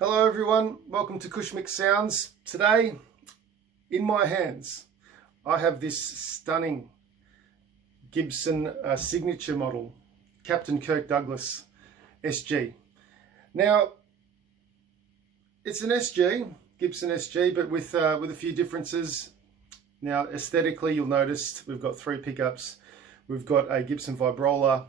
Hello everyone, welcome to Cushmic Sounds. Today, in my hands, I have this stunning Gibson signature model, Captain Kirk Douglas SG. Now, it's an SG, Gibson SG, but with a few differences. Now, aesthetically, you'll notice we've got 3 pickups. We've got a Gibson vibrola,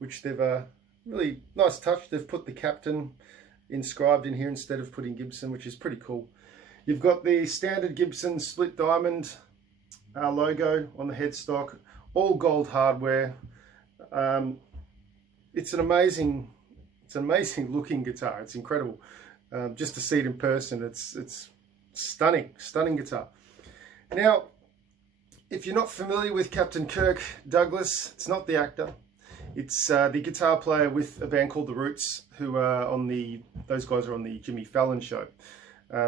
which they've really nice touch. They've put the Captain inscribed in here instead of putting Gibson, which is pretty cool. You've got the standard Gibson split diamond logo on the headstock, all gold hardware. It's an amazing looking guitar. It's incredible. Just to see it in person, it's stunning guitar. Now, if you're not familiar with Captain Kirk Douglas, it's not the actor. It's the guitar player with a band called The Roots, who are those guys are on the Jimmy Fallon show.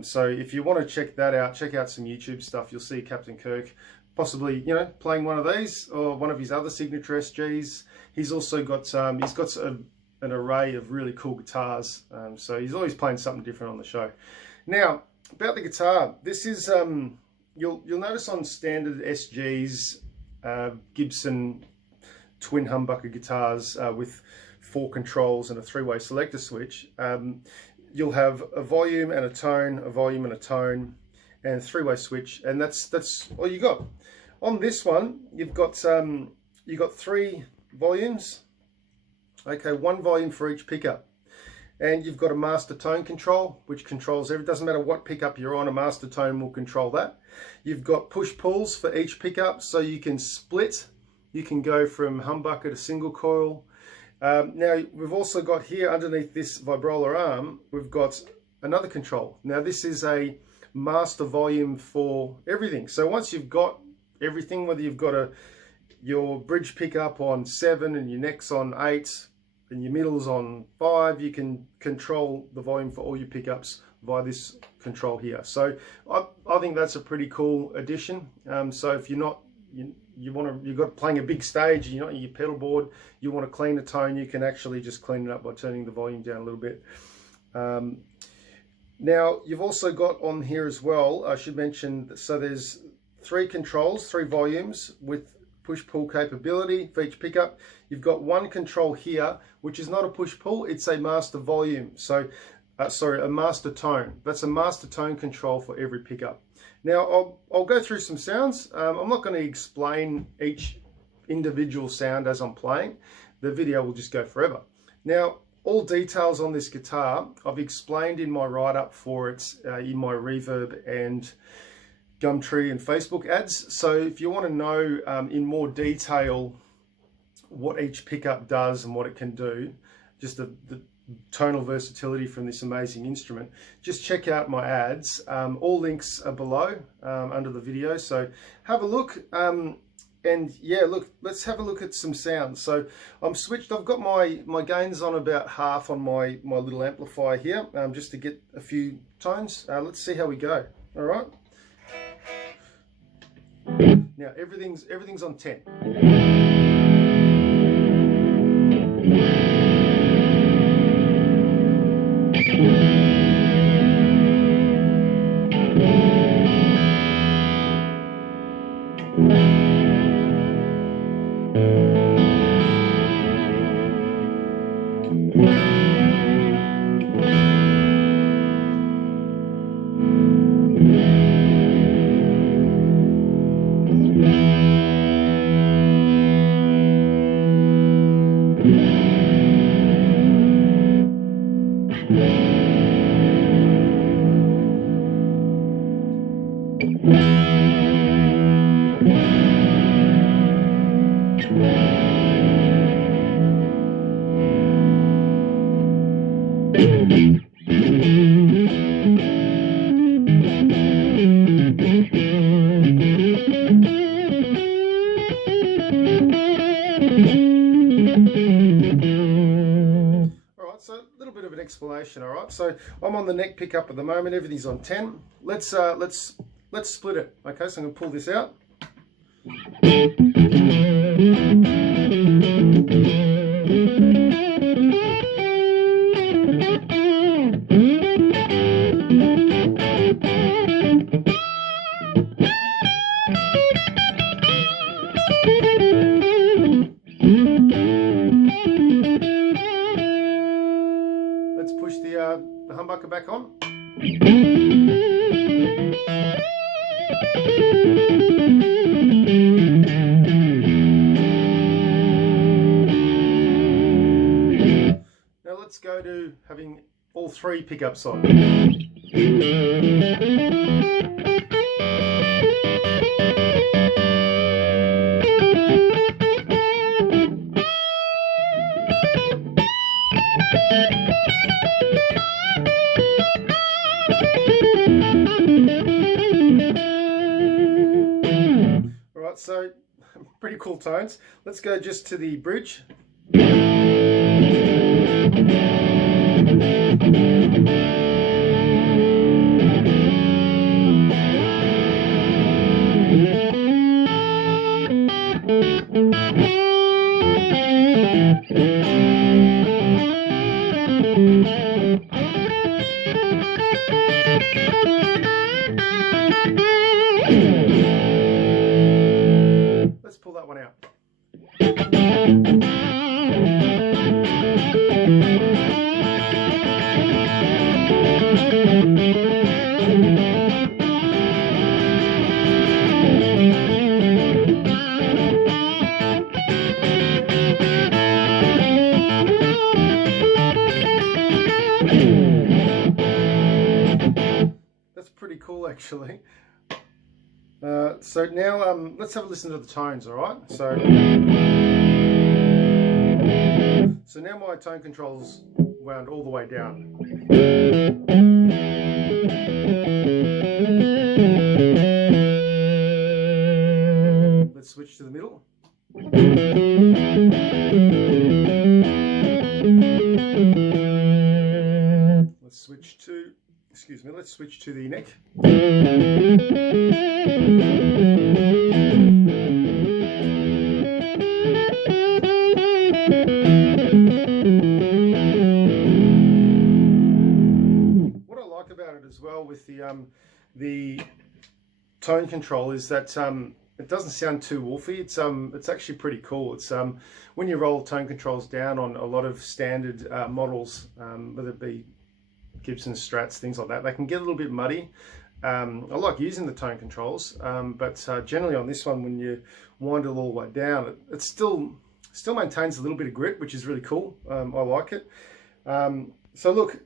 So if you want to check that out, check out some YouTube stuff. You'll see Captain Kirk possibly, playing one of these or one of his other signature SGs. He's also got an array of really cool guitars. So he's always playing something different on the show. Now, about the guitar, this is you'll notice on standard SGs, Gibson twin humbucker guitars with 4 controls and a 3-way selector switch, you'll have a volume and a tone, a volume and a tone, and a 3-way switch, and that's all you got. On this one, you've got 3 volumes. Okay, 1 volume for each pickup, and you've got a master tone control, which controls every. Doesn't matter what pickup you're on, a master tone will control that. You've got push pulls for each pickup, so you can split. You can go from humbucker to single coil. Now, we've also got here underneath this vibrola arm, we've got another control. Now, this is a master volume for everything. So once you've got everything, whether you've got your bridge pickup on 7 and your necks on 8 and your middles on 5, you can control the volume for all your pickups via this control here. So I think that's a pretty cool addition. So if you're not, you've got playing a big stage, you're not your pedal board, you want to clean the tone, you can actually just clean it up by turning the volume down a little bit. Now, you've also got on here as well, I should mention, so there's 3 controls, 3 volumes with push-pull capability for each pickup. You've got 1 control here, which is not a push-pull, it's a master volume. So, a master tone. That's a master tone control for every pickup. Now, I'll go through some sounds. I'm not going to explain each individual sound as I'm playing. The video will just go forever. Now, all details on this guitar, I've explained in my write-up for it, in my Reverb and Gumtree and Facebook ads. So if you want to know in more detail what each pickup does and what it can do, just the tonal versatility from this amazing instrument, just check out my ads. All links are below under the video, so have a look. And yeah, look, let's have a look at some sounds. So I'm switched, I've got my gains on about half on my little amplifier here, just to get a few tones. Let's see how we go. All right, now everything's on 10. Explanation. All right, so I'm on the neck pickup at the moment, everything's on 10. Let's split it. Okay, so I'm going to pull this out. marker back on. Now let's go to having all three pickups on. Alright, so pretty cool tones. Let's go just to the bridge. Let's pull that one out. That's pretty cool, actually. So now let's have a listen to the tones, all right? So now my tone control's wound all the way down. Let's switch to the middle. Let's switch to, excuse me, let's switch to the neck. What I like about it as well with the tone control is that it doesn't sound too woofy. It's actually pretty cool. It's when you roll tone controls down on a lot of standard models, whether it be Gibson Strats, things like that, they can get a little bit muddy. I like using the tone controls, but generally on this one, when you wind it all the way down, it still maintains a little bit of grit, which is really cool. I like it. So look,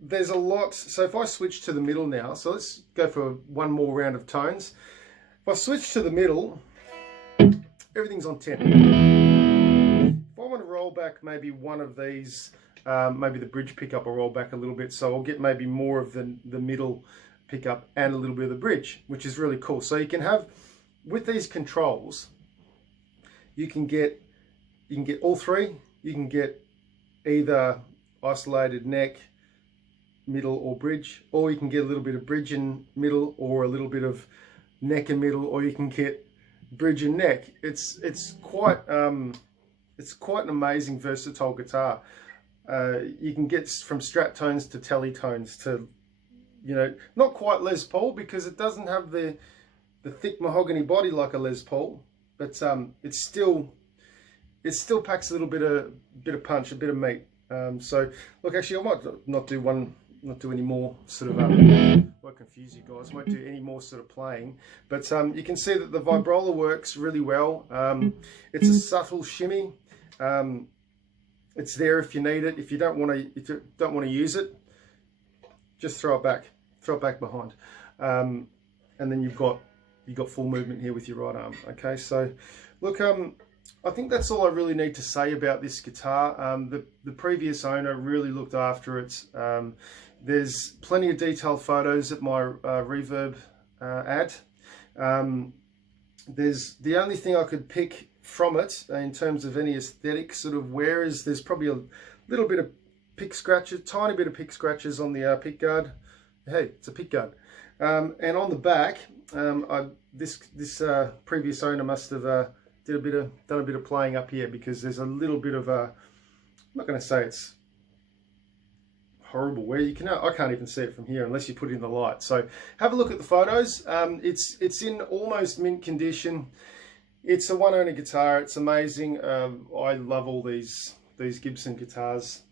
there's a lot. So if I switch to the middle now, so let's go for one more round of tones. If I switch to the middle, everything's on 10. If I want to roll back maybe one of these, maybe the bridge pickup, I'll roll back a little bit, so I'll get maybe more of the middle pickup and a little bit of the bridge, which is really cool. So you can have, with these controls, you can get all three. You can get either isolated neck, middle or bridge, or you can get a little bit of bridge and middle, or a little bit of neck and middle, or you can get bridge and neck. It's quite an amazing versatile guitar. You can get from Strat tones to telly tones to, you know, not quite Les Paul because it doesn't have the thick mahogany body like a Les Paul, but it still packs a little bit of punch, a bit of meat. So look, actually, I might not do any more sort of won't confuse you guys. Won't do any more sort of playing, but you can see that the vibrola works really well. It's a subtle shimmy. It's there if you need it. If you don't want to use it, just throw it back behind, and then you've got full movement here with your right arm. Okay, so look, I think that's all I really need to say about this guitar. The previous owner really looked after it. There's plenty of detailed photos at my Reverb ad. There's the only thing I could pick from it in terms of any aesthetic sort of wear is there's probably a little bit of pick scratches, tiny bit of pick scratches on the pick guard. Hey, it's a pick guard. And on the back, this previous owner must have done a bit of playing up here because there's a little bit of I'm not going to say it's horrible wear. I can't even see it from here unless you put it in the light. So have a look at the photos. It's in almost mint condition. It's a one owner guitar. It's amazing. I love all these Gibson guitars.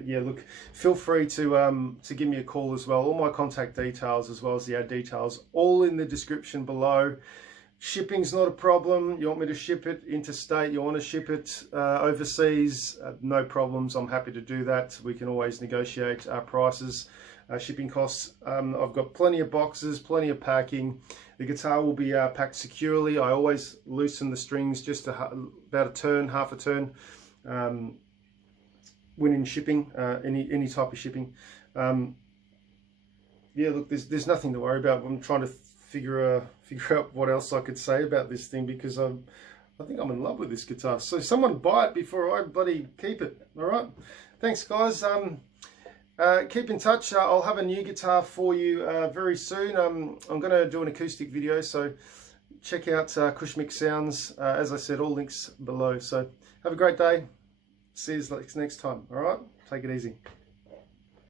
But yeah, look, feel free to give me a call as well. All my contact details as well as the ad details, all in the description below. Shipping's not a problem. You want me to ship it interstate, you want to ship it overseas, no problems. I'm happy to do that. We can always negotiate prices, shipping costs. I've got plenty of boxes, plenty of packing. The guitar will be packed securely. I always loosen the strings just about a turn, half a turn, when in shipping, any type of shipping. Yeah, look, there's nothing to worry about. I'm trying to figure out what else I could say about this thing, because I think I'm in love with this guitar. So someone buy it before I bloody keep it. All right, thanks guys. Keep in touch. I'll have a new guitar for you very soon. I'm going to do an acoustic video, so check out Cushmic Sounds. As I said, all links below. So have a great day. See you next time. All right, take it easy.